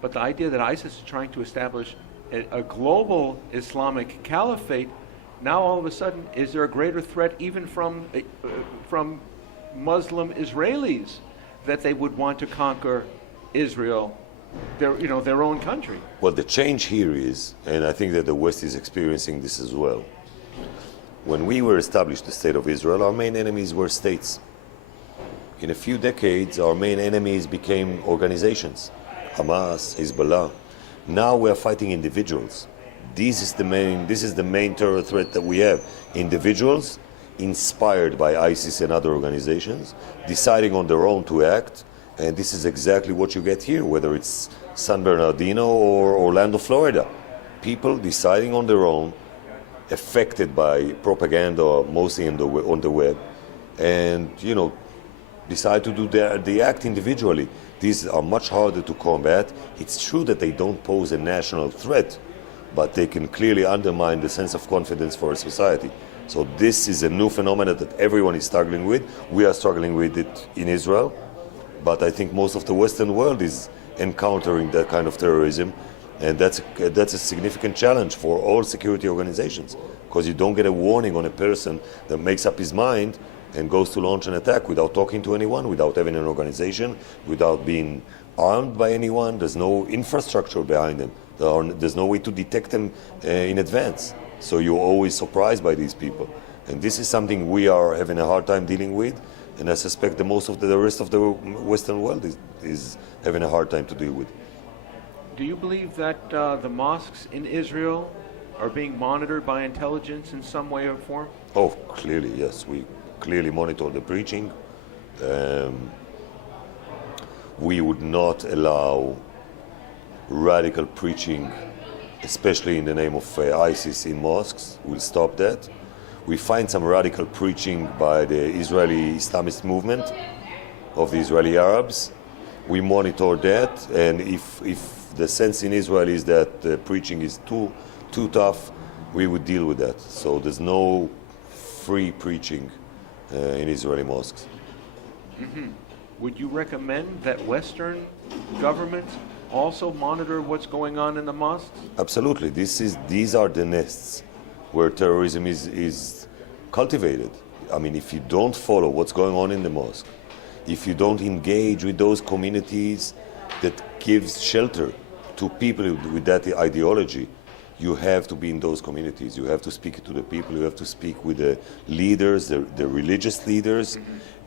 but the idea that ISIS is trying to establish a global Islamic caliphate, now all of a sudden, is there a greater threat even from Muslim Israelis that they would want to conquer Israel, their own country? Well, the change here is, and I think that the West is experiencing this as well. When we were established the State of Israel, our main enemies were states. In a few decades, our main enemies became organizations, Hamas, Hezbollah. Now we are fighting individuals. This is the main terror threat that we have. Individuals inspired by ISIS and other organizations, deciding on their own to act, and this is exactly what you get here, whether it's San Bernardino or Orlando, Florida. People deciding on their own, affected by propaganda, mostly on the web, and decide to do the act individually. These are much harder to combat. It's true that they don't pose a national threat, but they can clearly undermine the sense of confidence for a society. So this is a new phenomenon that everyone is struggling with. We are struggling with it in Israel, but I think most of the Western world is encountering that kind of terrorism, and that's a significant challenge for all security organizations, because you don't get a warning on a person that makes up his mind and goes to launch an attack without talking to anyone, without having an organization, without being armed by anyone. There's no infrastructure behind them. There's no way to detect them in advance. So you're always surprised by these people. And this is something we are having a hard time dealing with, and I suspect most of the rest of the Western world is having a hard time to deal with. Do you believe that the mosques in Israel are being monitored by intelligence in some way or form? Oh, clearly, yes. We clearly monitor the preaching. We would not allow radical preaching, especially in the name of ISIS, in mosques. We'll stop that. We find some radical preaching by the Israeli Islamist movement of the Israeli Arabs. We monitor that, and if the sense in Israel is that the preaching is too tough, we would deal with that. So there's no free preaching in Israeli mosques. Mm-hmm. Would you recommend that Western governments also monitor what's going on in the mosques? Absolutely. These are the nests where terrorism is cultivated. I mean, if you don't follow what's going on in the mosque, if you don't engage with those communities that gives shelter to people with that ideology, you have to be in those communities. You have to speak to the people. You have to speak with the leaders, the religious leaders,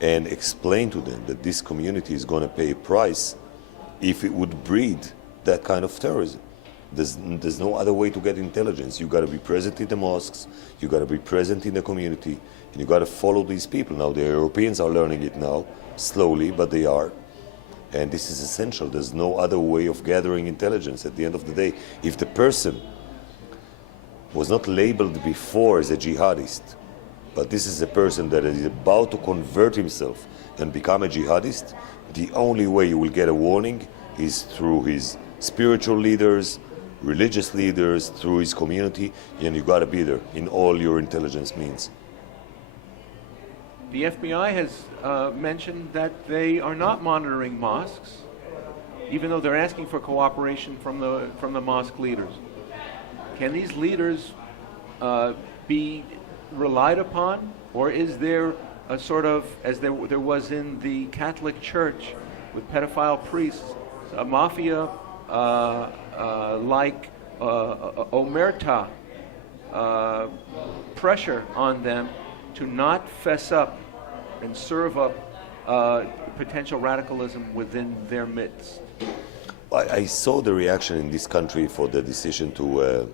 and explain to them that this community is going to pay a price if it would breed that kind of terrorism. There's no other way to get intelligence. You got to be present in the mosques. You got to be present in the community, and you got to follow these people. Now the Europeans are learning it now, slowly, but they are. And this is essential. There's no other way of gathering intelligence. At the end of the day, if the person was not labeled before as a jihadist, but this is a person that is about to convert himself and become a jihadist, the only way you will get a warning is through his spiritual leaders, religious leaders, through his community, and you got to be there in all your intelligence means. The FBI has mentioned that they are not monitoring mosques, even though they're asking for cooperation from the mosque leaders. Can these leaders be relied upon, or is there a sort of, as there was in the Catholic Church with pedophile priests, a mafia like omerta pressure on them to not fess up and serve up potential radicalism within their midst? I saw the reaction in this country for the decision to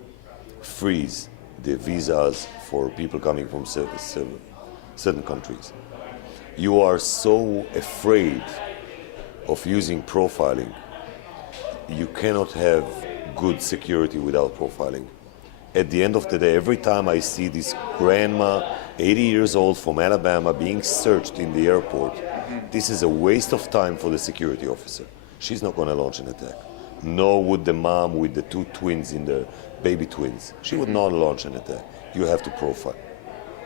freeze the visas for people coming from certain countries. You are so afraid of using profiling. You cannot have good security without profiling. At the end of the day, every time I see this grandma, 80 years old from Alabama, being searched in the airport, this is a waste of time for the security officer. She's not going to launch an attack. Nor would the mom with the two twins in there, baby twins. She would not launch an attack. You have to profile.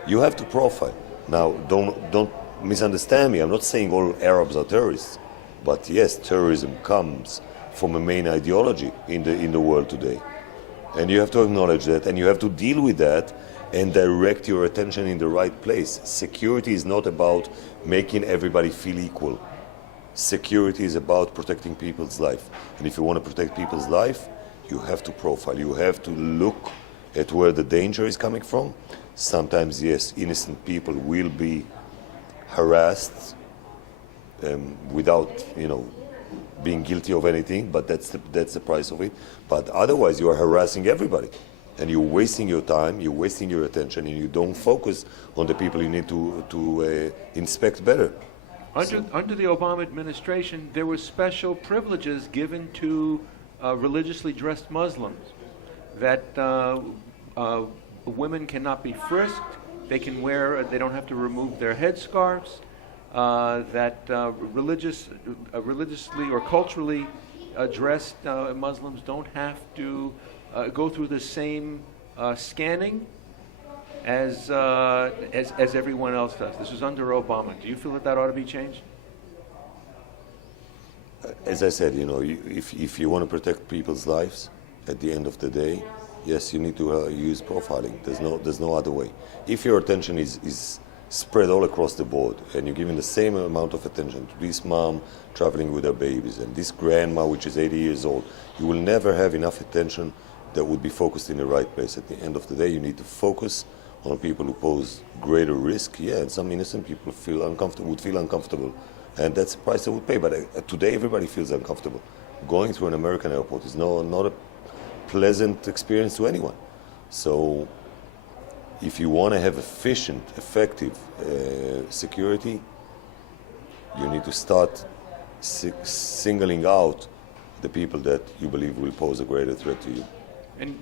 You have to profile. Now, don't misunderstand me. I'm not saying all Arabs are terrorists. But yes, terrorism comes from a main ideology in the world today. And you have to acknowledge that, and you have to deal with that and direct your attention in the right place. Security is not about making everybody feel equal. Security is about protecting people's life. And if you want to protect people's life, you have to profile. You have to look at where the danger is coming from. Sometimes, yes, innocent people will be harassed without, being guilty of anything, but that's the price of it. But otherwise, you are harassing everybody, and you're wasting your time, you're wasting your attention, and you don't focus on the people you need to inspect better. Under the Obama administration, there were special privileges given to religiously dressed Muslims, that women cannot be frisked, they don't have to remove their headscarves, that religiously or culturally dressed Muslims don't have to go through the same scanning as everyone else does. This was under Obama. Do you feel that ought to be changed? As I said, if you want to protect people's lives, at the end of the day, yes, you need to use profiling. There's no other way. If your attention is spread all across the board, and you're giving the same amount of attention to this mom traveling with her babies and this grandma which is 80 years old, you will never have enough attention that would be focused in the right place. At the end of the day, you need to focus on people who pose greater risk. Yeah, and some innocent people would feel uncomfortable, and that's the price they would pay. But today, everybody feels uncomfortable. Going through an American airport is not a pleasant experience to anyone. So if you want to have efficient, effective security, you need to start singling out the people that you believe will pose a greater threat to you. And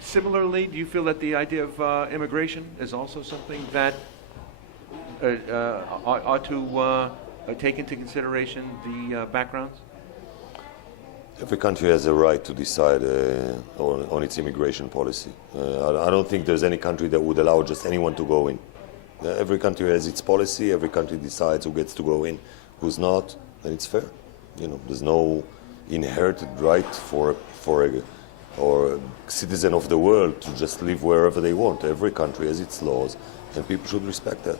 similarly, do you feel that the idea of immigration is also something that ought to take into consideration the backgrounds? Every country has a right to decide on its immigration policy. I don't think there's any country that would allow just anyone to go in. Every country has its policy. Every country decides who gets to go in, who's not, and it's fair. There's no inherited right for a citizen of the world to just live wherever they want. Every country has its laws, and people should respect that.